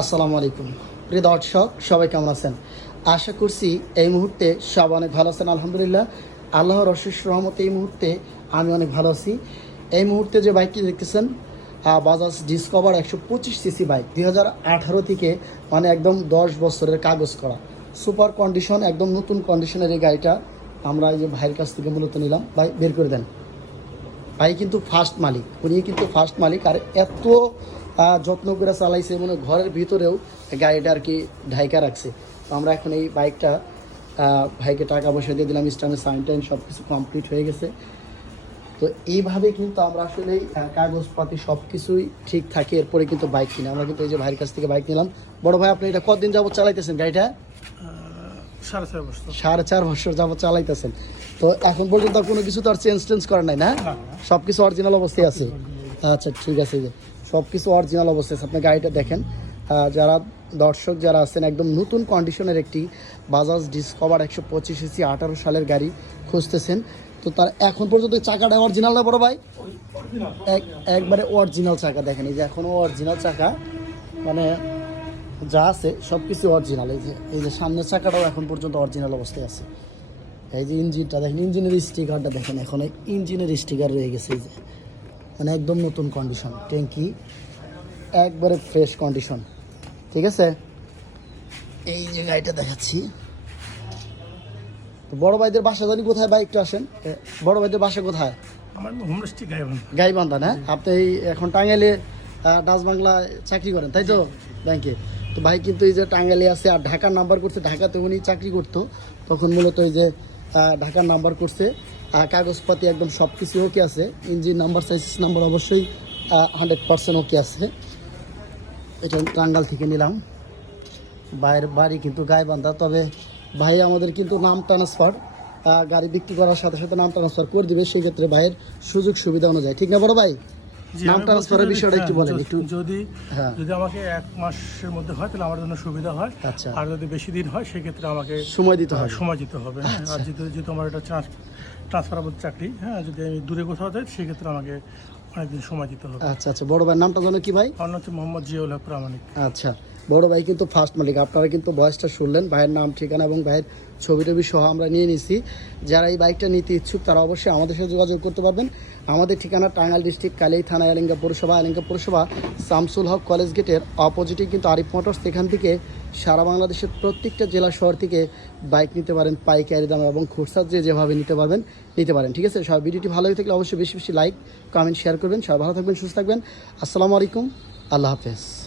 আসসালামু আলাইকুম। প্রিয় দর্শক, সবাই কেমন আছেন? আশা করছি এই মুহূর্তে সব অনেক ভালো আছেন, আলহামদুলিল্লাহ। আল্লাহর অশেষ রহমতে এই মুহূর্তে আমি অনেক ভালো আছি। এই মুহূর্তে যে বাইকটি দেখতেছেন বাজাজ ডিসকভার একশো পঁচিশ সিসি বাইক, দুই হাজার আঠারো থেকে মানে একদম দশ বছরের কাগজ করা। সুপার কন্ডিশন, একদম নতুন কন্ডিশনের এই গাড়িটা আমরা এই যে ভাইয়ের কাছ থেকে মূলত নিলাম। ভাই, বের করে দেন। ভাই কিন্তু ফার্স্ট মালিক। উনি কিন্তু ফার্স্ট মালিক আর এত যত্ন করে চালাইছে মানে ঘরের ভিতরেও গাড়িটা আর কি ঢাইকা রাখছে। তো আমরা এখন এই বাইকটা ভাইকে টাকা পয়সা দিয়ে দিলাম ইস্টামের সাইন টাইন সব কিছু কমপ্লিট হয়ে গেছে। তো এইভাবে কিন্তু আমরা আসলে কাগজপাতি সব কিছুই ঠিক থাকে, এরপরে কিন্তু বাইক কিনে। আমরা কিন্তু এই যে ভাইয়ের কাছ থেকে বাইক নিলাম। বড় ভাই, আপনি এটা কতদিন যাবত চালাইতেছেন গাড়িটা? সাড়ে চার বছর। যাবত চালাইতেছেন। তো এখন পর্যন্ত কোনো কিছু তো আর চেঞ্জ টেঞ্জ করার নাই না? সব কিছু অরিজিনাল অবস্থায় আছে? আচ্ছা ঠিক আছে। সব কিছু অরিজিনাল অবস্থায় আছে। আপনি গাড়িটা দেখেন। যারা দর্শক যারা আছেন একদম নতুন কন্ডিশনের একটি বাজাজ ডিসকভার একশো পঁচিশ এসি আঠারো সালের গাড়ি খুঁজতেছেন। তো তার এখন পর্যন্ত চাকাটা অরিজিনাল না বড় ভাই? এক- একবারে অরিজিনাল চাকা দেখেন। এই যে এখনও অরিজিনাল চাকা। মানে যা আছে সব কিছু অরিজিনাল এই যে এই যে সামনের চাকাটাও এখন পর্যন্ত অরিজিনাল অবস্থায় আছে। এই যে ইঞ্জিনটা দেখেন ইঞ্জিনের স্টিকারটা দেখেন এখন এই ইঞ্জিনের স্টিকার রয়ে গেছে এই যে। মানে একদম নতুন কন্ডিশন ট্যাঙ্কি একবারে ফ্রেশ কন্ডিশন ঠিক আছে? এই যে গাড়িটা দেখাচ্ছি। তো বড় ভাইদের বাসা জানি কোথায় বাইকটা আসেন। বড় ভাইদের বাসা কোথায়? আমার হোমরেস্টি গাইবান গাইবান্ধা। না? আপনি এখন টাঙ্গাইলে ডাচ বাংলা চাকরি করেন তাই তো? ব্যাংকে। তো ভাই কিন্তু এই যে টাঙ্গাইলে আছে আর ঢাকার নাম্বার করছে, ঢাকাতে উনি চাকরি করতো। তখন মূলত এই যে ঢাকার নাম্বার করছে। কাগজপাতি একদম সব কিছু ওকে আছে। ইঞ্জিন নাম্বার, সাইসিস নাম্বার অবশ্যই হান্ড্রেড পার্সেন্ট ওকে আছে। এটা টাঙ্গাল থেকে নিলাম। ভাইয়ের বাড়ি কিন্তু গাইবান্ধা। তবে ভাই আমাদের কিন্তু নাম ট্রান্সফার গাড়ি বিক্রি করার সাথে সাথে নাম ট্রান্সফার করে দিবে। সেই ক্ষেত্রে ভাইয়ের সুযোগ সুবিধা অনুযায়ী। ঠিক না বড় ভাই? নাম ট্রান্সফারের বিষয়টা একটু বলেন একটু। যদি হ্যাঁ। যদি আমাকে এক মাসের মধ্যে হয় তাহলে আমার জন্য সুবিধা হয়। আচ্ছা। আর যদি বেশি দিন হয় সেক্ষেত্রে আমাকে সময় দিতে হবে। সময় দিতে হবে। হ্যাঁ আচ্ছা। আর যেহেতু যেহেতু আমার এটা ট্রান্সফারেবল চাকরি হ্যাঁ যদি আমি দূরে কোথাও যাই সেক্ষেত্রে আমাকে অনেকদিন সময় দিতে হবে। আচ্ছা আচ্ছা। বড় ভাই নামটা জানো কি ভাই? আমার নাম হচ্ছে মোহাম্মদ জিয়াউল হক প্রামাণিক। আচ্ছা। বড় ভাই কিন্তু ফার্স্ট মালিক। আপনারা কিন্তু বয়সটা শুনলেন, ভাইয়ের নাম, ঠিকানা এবং ভাইয়ের ছবি টবি সহ আমরা নিয়ে নিছি। যারা এই বাইকটা নিতে ইচ্ছুক, তারা অবশ্যই আমাদের সাথে যোগাযোগ করতে পারবেন। আমাদের ঠিকানা টাঙ্গাইল ডিস্ট্রিক্ট কালেই থানা, এলিঙ্গা পৌরসভা। এলিঙ্গা পৌরসভা, শামসুল হক কলেজ গেটের অপোজিটে কিন্তু আরিফ মোটরস এখান থেকে সারা বাংলাদেশের প্রত্যেকটা জেলা শহর থেকে বাইক নিতে পারেন, পাইকারি দামে এবং খুরসা যে যেভাবে নিতে পারবেন, নিতে পারেন। ঠিক আছে? সব ভিডিওটি ভালো হয়ে থাকলে অবশ্যই বেশি বেশি লাইক কমেন্ট শেয়ার করবেন। সবাই ভালো থাকবেন, সুস্থ থাকবেন। আসসালামু আলাইকুম। আল্লাহ হাফেজ।